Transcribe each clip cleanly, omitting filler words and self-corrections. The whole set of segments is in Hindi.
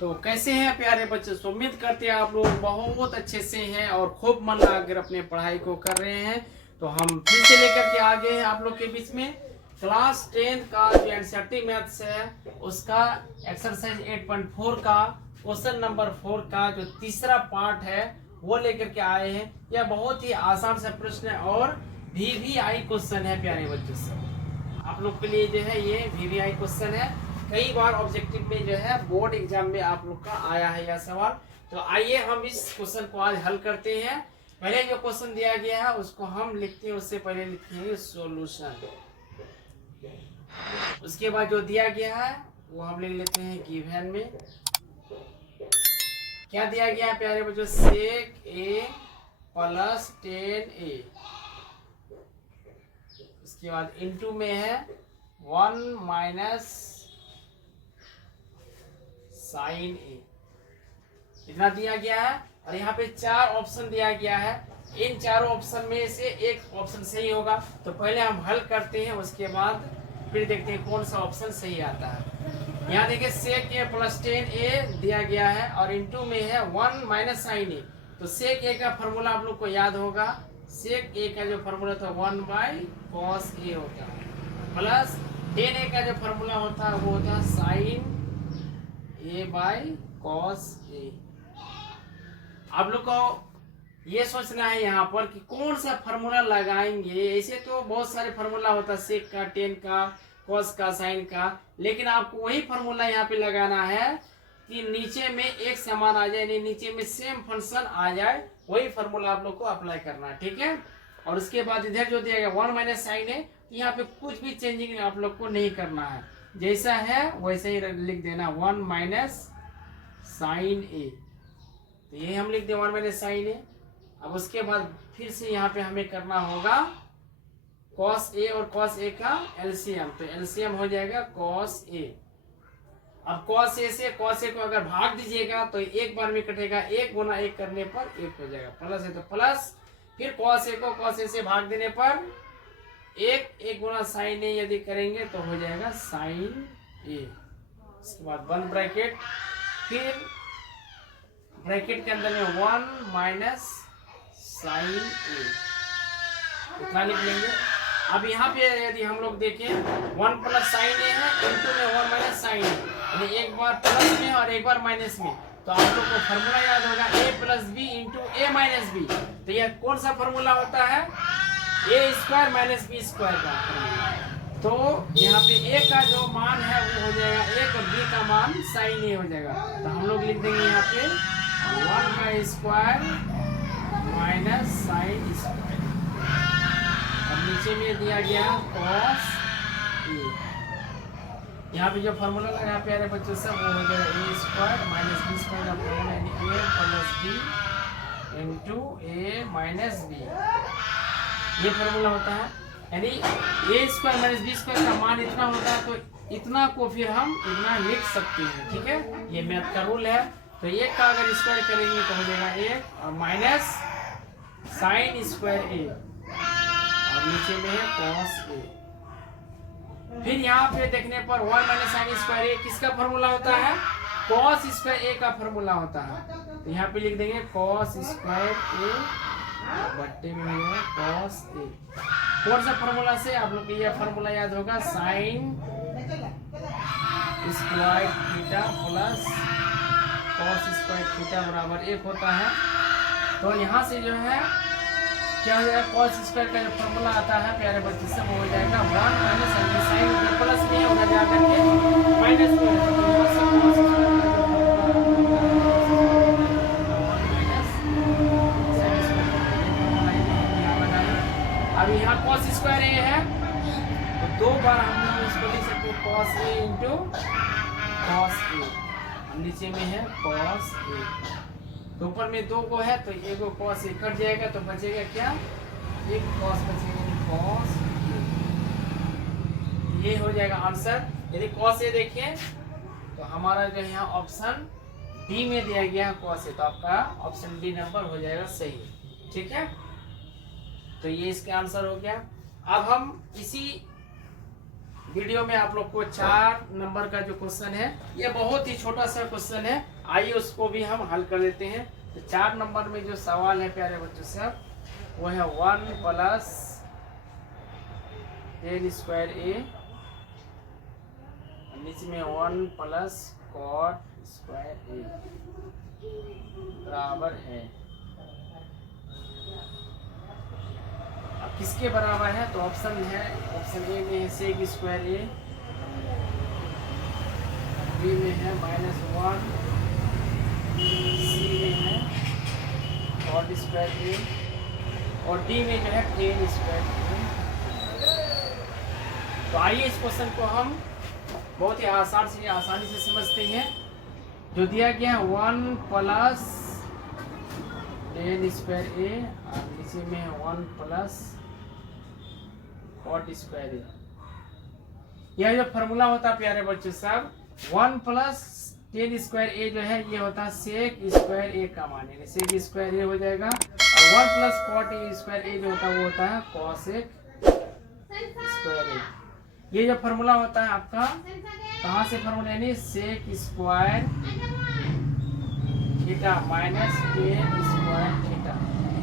तो कैसे हैं प्यारे बच्चे, उम्मीद करते हैं आप लोग बहुत अच्छे से हैं और खूब मन लगाकर अपने पढ़ाई को कर रहे हैं। तो हम फिर से लेकर के आ गए हैं आप लोग के बीच में क्लास 10 का जो एनसीईआरटी मैथ्स है उसका एक्सरसाइज 8.4 का क्वेश्चन नंबर 4 का जो तीसरा पार्ट है वो लेकर के आए हैं। यह बहुत ही आसान सा प्रश्न है और वीवीआई क्वेश्चन है प्यारे बच्चों से। आप लोग के लिए जो है ये वीवीआई क्वेश्चन है, कई बार ऑब्जेक्टिव में जो है बोर्ड एग्जाम में आप लोग का आया है यह सवाल। तो आइए हम इस क्वेश्चन को आज हल करते हैं। पहले जो क्वेश्चन दिया गया है उसको हम लिखते हैं, उससे पहले लिखेंगे सॉल्यूशन। उसके बाद जो दिया गया है वो हम लिख लेते हैं गिवन में। क्या दिया गया है प्यारे बच्चों, सेक ए प्लस 10a। उसके बाद इनटू में है 1 माइनस साइन ए, इतना दिया गया है। और यहाँ पे 4 ऑप्शन दिया गया है, इन चारों ऑप्शन में से एक ऑप्शन सही होगा। तो पहले हम हल करते हैं, उसके बाद फिर देखते हैं कौन सा ऑप्शन सही आता है। यहाँ देखिए सेक ए प्लस 10a दिया गया है और इनटू में है 1 माइनस साइन ए। तो सेक ए का फॉर्मूला आप लोग को याद होगा, सेक ए का जो फॉर्मूला था 1 बाई कॉस ए होता है, प्लस 10a का जो फॉर्मूला होता है वो होता है sign A by cos A. आप लोग को ये सोचना है यहाँ पर कि कौन सा फॉर्मूला लगाएंगे। ऐसे तो बहुत सारे फॉर्मूला होता है, सेक का, 10 का, कॉस का, साइन का, लेकिन आपको वही फॉर्मूला यहाँ पे लगाना है कि नीचे में एक समान आ जाए, नहीं नीचे में सेम फंक्शन आ जाए, वही फॉर्मूला आप लोग को अप्लाई करना है, ठीक है। और उसके बाद इधर जो दिया गया 1 माइनस साइन है, यहाँ पे कुछ भी चेंजिंग आप लोग को नहीं करना है, जैसा है वैसे ही लिख देना 1 माइनस साइन ए। तो ये हम लिख दें 1 माइनस साइन ए। अब उसके बाद फिर से यहाँ पे हमें करना होगा कॉस ए और कॉस ए का एलसीएम। तो एलसीएम हो जाएगा कॉस ए। अब कॉस ए से कॉस ए को अगर भाग दीजिएगा तो एक बार में कटेगा, 1 गुना 1 करने पर 1 हो जाएगा, प्लस है तो प्लस, फिर कॉस ए को कॉस ए से भाग देने पर 1 गुना साइन ए यदि करेंगे तो हो जाएगा साइन ए। उसके बाद बंद ब्रैकेट, फिर ब्रैकेट के अंदर में 1 माइनस साइन ए, इतना लिख लेंगे। अब यहाँ पे यदि हम लोग देखें 1 प्लस साइन ए है, इनटू में 1 माइनस साइन ए, यानी एक बार प्लस में और एक बार माइनस में। तो आप लोग को फॉर्मूला याद होगा a plus B into A minus B. तो यह कौन सा फॉर्मूला होता है, A square minus B square का फॉर्मूला। तो यहाँ पे a का जो मान है वो हो जाएगा 1 और b का मान साइन ए हो जाएगा। तो हम लोग लिख देंगे यहाँ पे 1 का स्क्वायर माइनस साइन स्क्वायर। अब नीचे में दिया गया कॉस ए। यहाँ पे जो फॉर्मूला लगा प्यारे बच्चों से वो हो जाएगा ए स्क्वायर माइनस बी स्क्वायर का फॉर्मूला, यानी ए plus B into A minus B, ये फॉर्मूला होता है। यानी ए स्क्वायर माइनस बी स्क्वायर का मान इतना होता है, तो इतना को फिर हम इतना लिख सकते हैं, ठीक है। ये मैथ का रूल है। तो 1 का अगर स्क्वायर करेंगे तो हो जाएगा 1 और माइनस साइन स्क्वायर ए और नीचे में है कॉस ए। फिर यहाँ पे देखने पर 1 माइनस साइन स्क्वायर ए किसका फॉर्मूला होता है, कॉस स्क्वायर ए का फॉर्मूला होता है। तो यहाँ पे लिख देंगे कॉस स्क्वायर ए बट्टे में है कॉस ए। कौन सा फॉर्मूला से, आप लोग को यह फॉर्मूला याद होगा, sine square theta plus cos square theta बराबर 1 होता है। तो यहाँ से जो है क्या हो जाएगा, कॉस स्क्वायर का जो फॉर्मूला आता है प्यारे बच्चे से वो हो जाएगा 1 माइनस साइन उधर प्लस में है, उधर जाकर के माइनस में है। अब यहाँ कॉस स्क्वायर ए है तो 2 बार हम लोग इसको लिख सकते हैं cos A into cos A, नीचे में है कॉस ए। तो ऊपर में 2 को है तो 1 को कॉस ए कट जाएगा, तो बचेगा क्या, 1 कॉस बचेगा, कॉस ए। ये हो जाएगा आंसर। यदि कॉस ए देखें तो हमारा जो यहाँ ऑप्शन डी में दिया गया है कॉस ए, तो आपका ऑप्शन डी नंबर हो जाएगा सही, ठीक है। तो ये इसका आंसर हो गया। अब हम इसी वीडियो में आप लोग को 4 नंबर का जो क्वेश्चन है, ये बहुत ही छोटा सा क्वेश्चन है, आइए उसको भी हम हल कर लेते हैं। तो 4 नंबर में जो सवाल है प्यारे बच्चों सब, वो है 1 प्लस टेन स्क्वायर ए, नीचे में 1 प्लस कॉट स्क्वायर ए बराबर है। अब किसके बराबर है? तो ऑप्शन है, ऑप्शन ए में है सेक स्क्वायर ए, बी में है -1, सी में है कॉट स्क्वायर ए, और डी में जो है टेन स्क्वायर ए। तो आइए इस क्वेश्चन को हम बहुत ही आसानी से समझते हैं। जो दिया गया है 1 प्लस टेन स्क्वायर ए, और नीचे में है 1 प्लस कॉट स्क्वायर ए। यह जो फॉर्मूला होता है प्यारे बच्चों साहब, 1 प्लस टेन स्क्वायर ए जो है ये होता है सेक स्क्वायर ए का मान, यानी सेक स्क्वायर ए हो जाएगा, और 1 प्लस कॉट स्क्वायर ए जो होता है वो होता है कॉसेक स्क्वायर ए। ये जो फॉर्मूला होता है आपका कहाँ से फॉर्मूला, यानी sec square theta minus tan square theta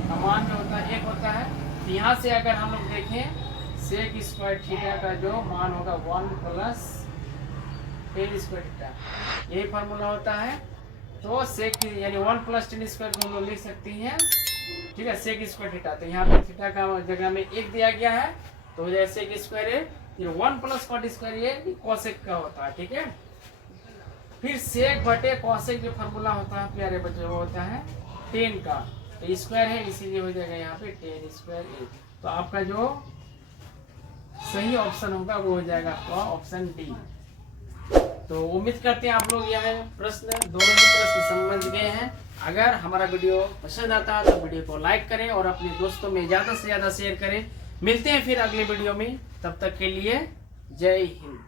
का मान जो होता है एक होता है। तो यहाँ से अगर हम लोग देखें सेक स्क्वायर थीटा का जो मान होगा 1 प्लस टेन स्क्वायर थीटा, यही फॉर्मूला होता है। तो सेक यानी 1 प्लस टेन स्क्वायर को हम लोग लिख सकते हैं, ठीक है, सेक स्क्वायर थीटा। तो यहाँ पे थीटा का जगह में 1 दिया गया है, तो हो जाए सेक स्क्वायर ए, फिर 1 प्लस कॉट स्क्वायर ये कॉसेक का होता है, ठीक है। फिर सेक बटे कॉसेक जो फॉर्मूला होता है प्यारे बच्चे वो होता है 10 का, तो स्क्वायर है इसीलिए हो जाएगा यहाँ पे 10 स्क्वायर ए। तो आपका जो सही ऑप्शन होगा वो हो जाएगा आपका ऑप्शन डी। तो उम्मीद करते हैं आप लोग यह प्रश्न दोनों ही प्रश्न समझ गए हैं। अगर हमारा वीडियो पसंद आता है तो वीडियो को लाइक करें और अपने दोस्तों में ज़्यादा से ज़्यादा शेयर करें। मिलते हैं फिर अगले वीडियो में, तब तक के लिए जय हिंद।